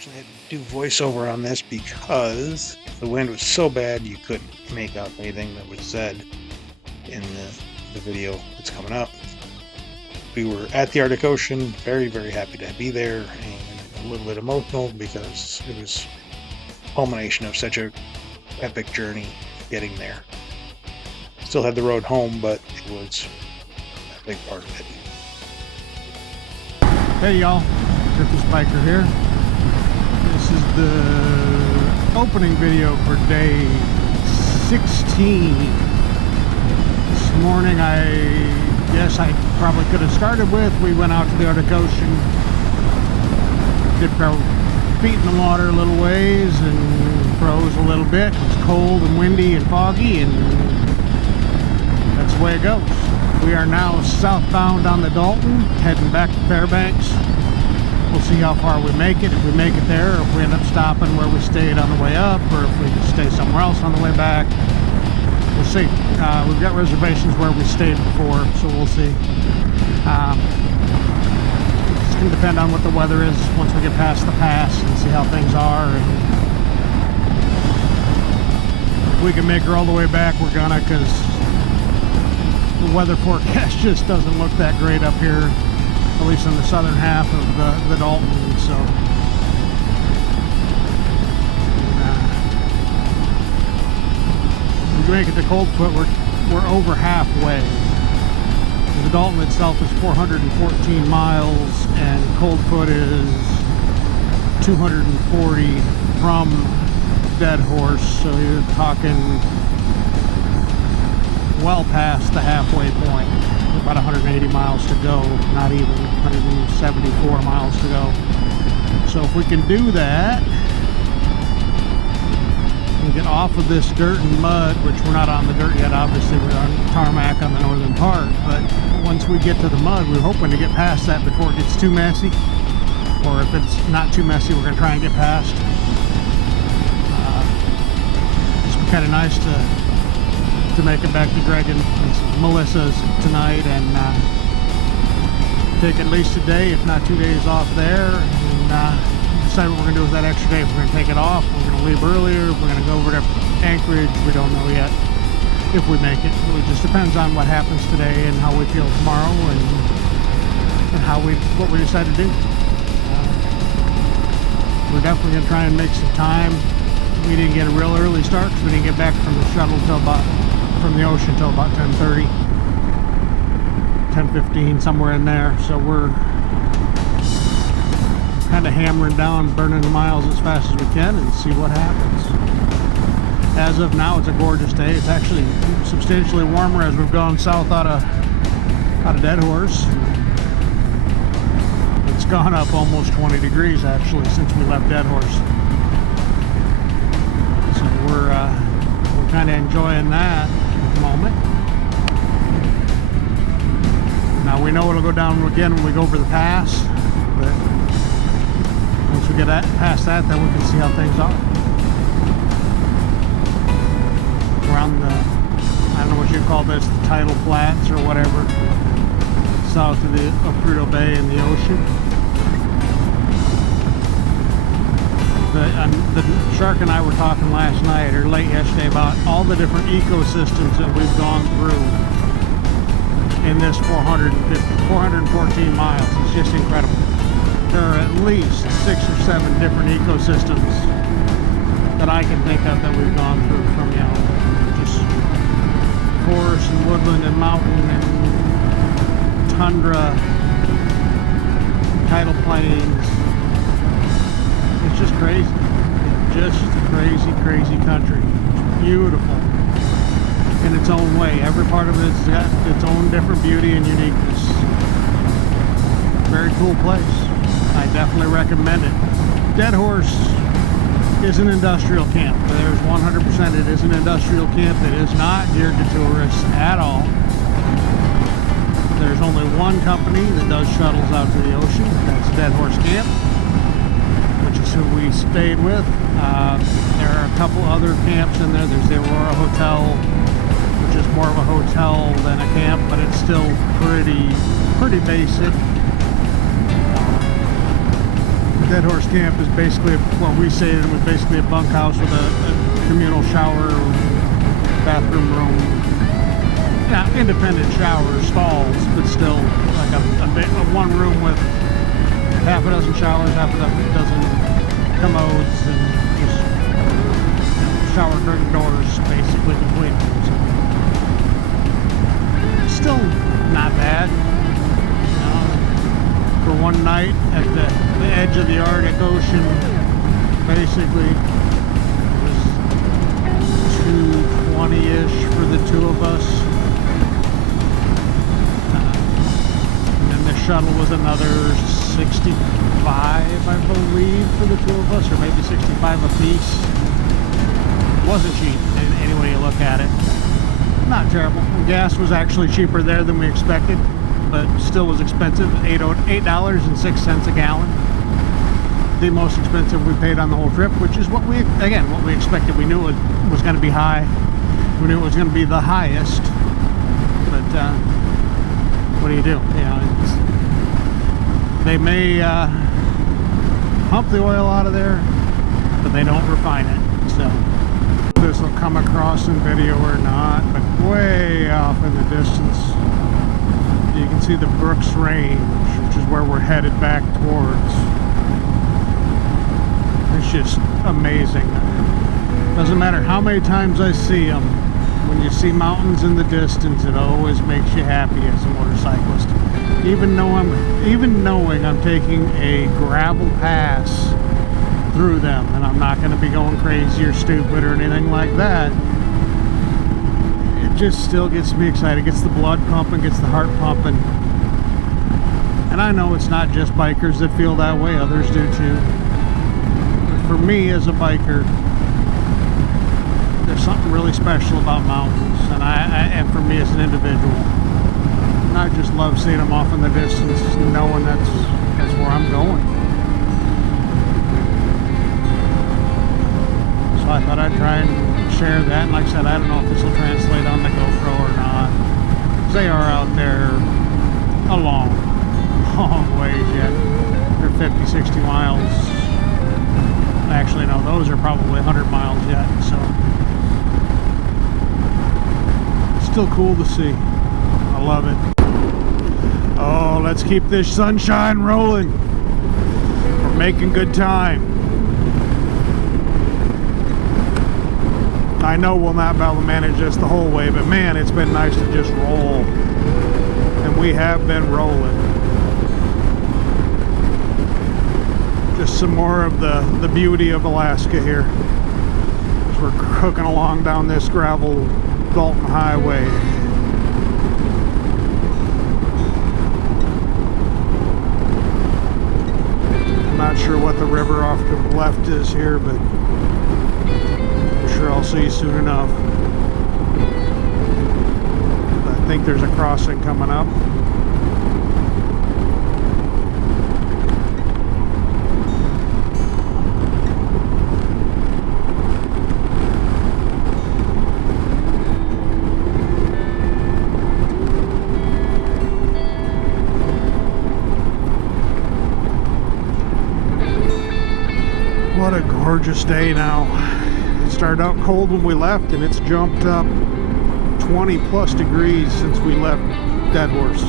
unfortunately had to do voiceover on this because the wind was so bad you couldn't make out anything that was said in the video that's coming up. We were at the Arctic Ocean, very, very happy to be there, and a little bit emotional because it was a culmination of such a epic journey getting there. Still had the road home, but it was a big part of it. Hey y'all, Trippy Spiker here. This is the opening video for day 16. This morning I guess I probably could have started with, we went out to the Arctic Ocean, dipped our feet in the water a little ways and froze a little bit. It was cold and windy and foggy, and that's the way it goes. We are now southbound on the Dalton, heading back to Fairbanks. We'll see how far we make it, if we make it there, or if we end up stopping where we stayed on the way up, or if we just stay somewhere else on the way back. We'll see. We've got reservations where we stayed before, so we'll see. It's going to depend on what the weather is once we get past the pass and see how things are. And if we can make her all the way back, we're gonna, because the weather forecast just doesn't look that great up here, at least in the southern half of the Dalton. So if we make it to Coldfoot, we're over halfway. The Dalton itself is 414 miles and Coldfoot is 240 from Dead Horse, so you're talking well past the halfway point. About 180 miles to go, not even 174 miles to go. So if we can do that and get off of this dirt and mud, which we're not on the dirt yet, obviously we're on tarmac on the northern part, but once we get to the mud, we're hoping to get past that before it gets too messy, or if it's not too messy, we're going to try and get past. It's kind of nice to make it back to Greg and Melissa's tonight and take at least a day, if not 2 days off there, and decide what we're going to do with that extra day. If we're going to take it off, we're going to leave earlier, if we're going to go over to Anchorage, we don't know yet if we make it. It just depends on what happens today and how we feel tomorrow, and what we decide to do. We're definitely going to try and make some time. We didn't get a real early start because we didn't get back from the shuttle from the ocean till about 10:30, 10:15, somewhere in there. So we're kind of hammering down, burning the miles as fast as we can and see what happens. As of now, it's a gorgeous day. It's actually substantially warmer as we've gone south out of Dead Horse. It's gone up almost 20 degrees actually since we left Dead Horse. So we're kind of enjoying that at the moment. Now we know it'll go down again when we go over the pass, but once we get past that, then we can see how things are. We're on the, I don't know what you call this, the tidal flats or whatever, south of the Prudhoe Bay and the ocean. The Shark and I were talking last night or late yesterday about all the different ecosystems that we've gone through in this 414 miles. It's just incredible. There are at least 6 or 7 different ecosystems that I can think of that we've gone through, from just forest and woodland and mountain and tundra, tidal plains. It's just crazy. Just a crazy country. It's beautiful in its own way. Every part of it's got its own different beauty and uniqueness. Very cool place. I definitely recommend it. Dead Horse is an industrial camp. There's 100% it is an industrial camp. It is not geared to tourists at all. There's only one company that does shuttles out to the ocean. That's Dead Horse Camp, which is who we stayed with. There are a couple other camps in there. There's the Aurora Hotel, which is more of a hotel than a camp, but it's still pretty basic. Dead Horse Camp is basically where we stayed in, was basically a bunkhouse with a communal shower, bathroom room. Yeah, independent showers, stalls, but still like a one room with half a dozen showers, half a dozen commodes, and just shower curtain doors basically between them. So, still not bad. For one night at the edge of the Arctic Ocean, basically it was $220-ish for the two of us. And then the shuttle was another $65, I believe, for the two of us, or maybe $65 a piece. It wasn't cheap any way you look at it. Not terrible. And gas was actually cheaper there than we expected, but still was expensive. $8.06 a gallon. The most expensive we paid on the whole trip, which is what we expected. We knew it was going to be high. We knew it was going to be the highest. But what do you do? You know, they may pump the oil out of there, but they don't refine it. So this will come across in video or not, but way off in the distance, you can see the Brooks Range, which is where we're headed back towards. It's just amazing. Doesn't matter how many times I see them, when you see mountains in the distance, it always makes you happy as a motorcyclist. Even knowing I'm taking a gravel pass through them, and I'm not going to be going crazy or stupid or anything like that, it just still gets me excited. It gets the blood pumping, gets the heart pumping. And I know it's not just bikers that feel that way, others do too. But for me as a biker, there's something really special about mountains, and for me as an individual. And I just love seeing them off in the distance, knowing that's where I'm going. So I thought I'd try and share that. And like I said, I don't know if this will translate on the GoPro or not. They are out there a long ways yet. They're 50, 60 miles. Actually, no, those are probably 100 miles yet. So still cool to see. I love it. Oh, let's keep this sunshine rolling. We're making good time. I know we'll not be able to manage this the whole way, but man, it's been nice to just roll. And we have been rolling. Just some more of the beauty of Alaska here. As we're cooking along down this gravel Dalton Highway. I'm not sure what the river off to the left is here, but I'm sure I'll see soon enough. I think there's a crossing coming up. What a gorgeous day now. It started out cold when we left, and it's jumped up 20 plus degrees since we left Dead Horse.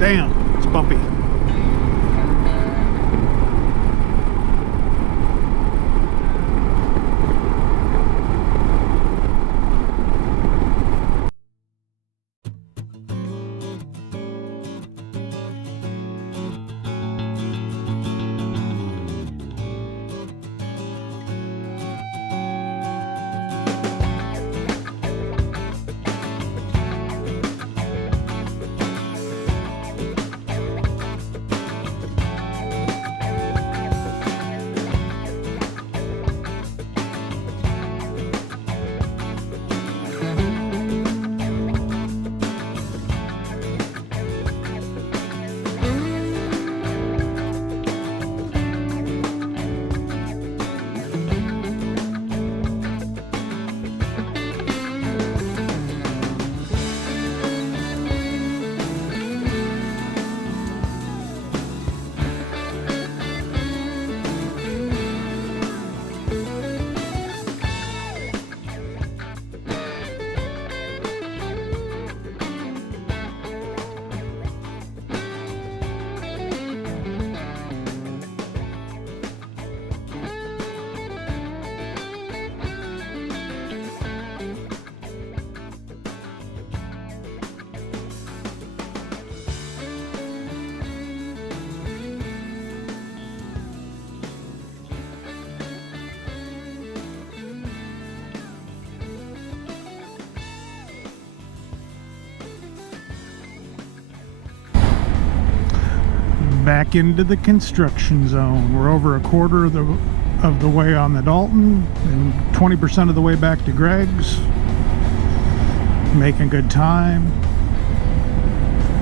Damn, it's bumpy. Back into the construction zone. We're over a quarter of the way on the Dalton and 20% of the way back to Greg's. Making good time.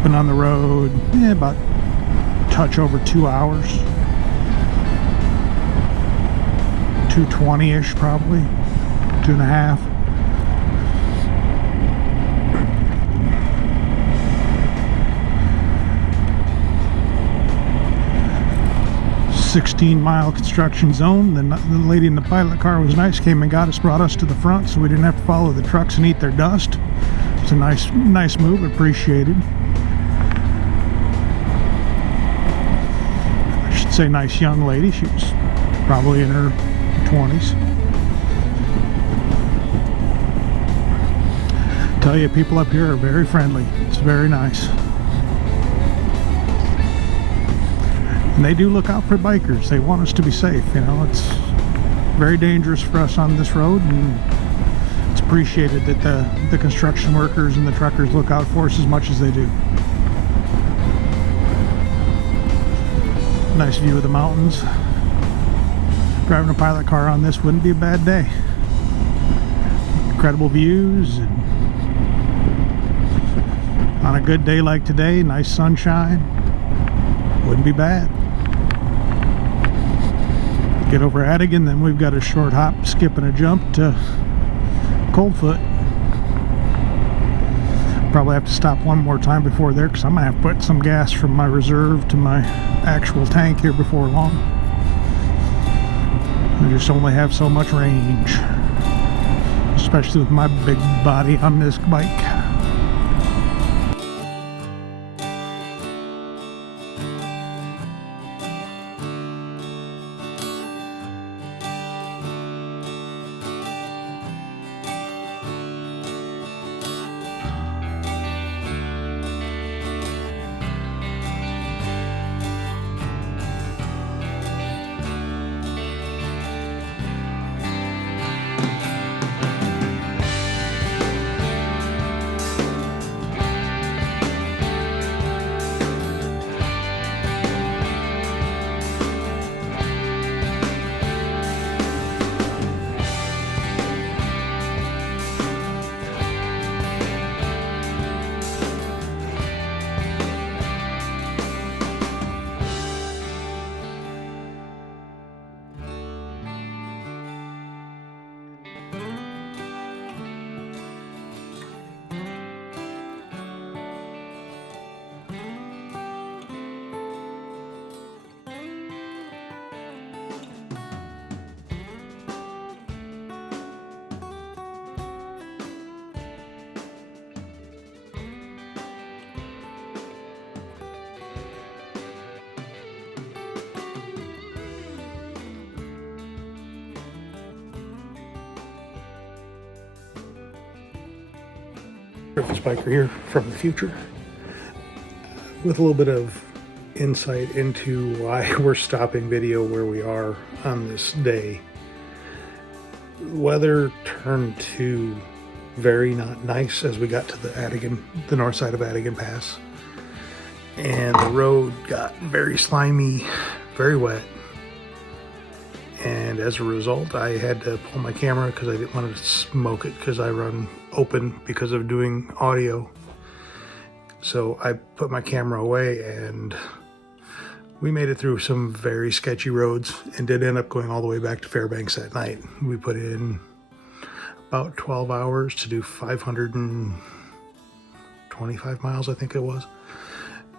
Been on the road about a touch over 2 hours. 2:20-ish probably. 2.5. $16-mile construction zone. The lady in the pilot car was nice, came and got us, brought us to the front so we didn't have to follow the trucks and eat their dust. It's a nice move, appreciated. I should say nice young lady. She was probably in her 20s. Tell you, people up here are very friendly. It's very nice. And they do look out for bikers. They want us to be safe. You know, it's very dangerous for us on this road, and it's appreciated that the construction workers and the truckers look out for us as much as they do. Nice view of the mountains. Driving a pilot car on this wouldn't be a bad day. Incredible views, and on a good day like today, nice sunshine, wouldn't be bad. Get over Adigan, then we've got a short hop, skip, and a jump to Coldfoot. Probably have to stop one more time before there, because I'm gonna have to put some gas from my reserve to my actual tank here before long. I just only have so much range, especially with my big body on this bike. Surface biker here from the future with a little bit of insight into why we're stopping video where we are on this day. Weather turned to very not nice as we got to the north side of Adigan Pass, and the road got very slimy, very wet, and as a result I had to pull my camera because I didn't want to smoke it because I run open because of doing audio. So I put my camera away, and we made it through some very sketchy roads and did end up going all the way back to Fairbanks that night. We put in about 12 hours to do 525 miles, I think it was.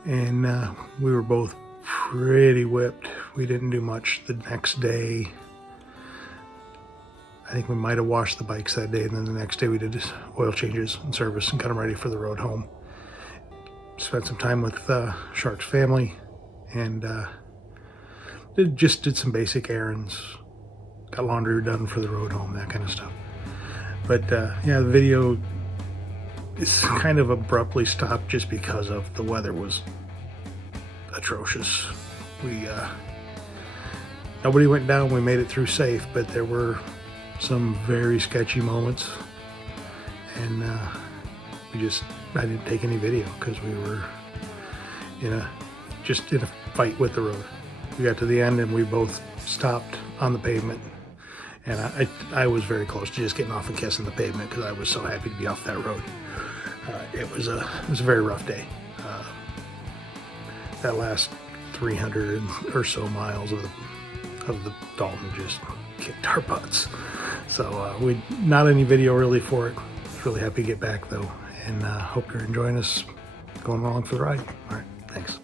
And we were both pretty whipped. We didn't do much the next day. I think we might have washed the bikes that day, and then the next day we did oil changes and service and got them ready for the road home. Spent some time with Shark's family, and just did some basic errands. Got laundry done for the road home, that kind of stuff. But yeah, the video is kind of abruptly stopped just because of the weather was atrocious. Nobody went down. We made it through safe, but there were some very sketchy moments, and I didn't take any video because we were in a just in a fight with the road. We got to the end and we both stopped on the pavement, and I was very close to just getting off and kissing the pavement because I was so happy to be off that road. It was a very rough day. That last 300 or so miles of the Dalton just kicked our butts. So we not any video really for it. Just really happy to get back though, and hope you're enjoying us going along for the ride. All right, thanks.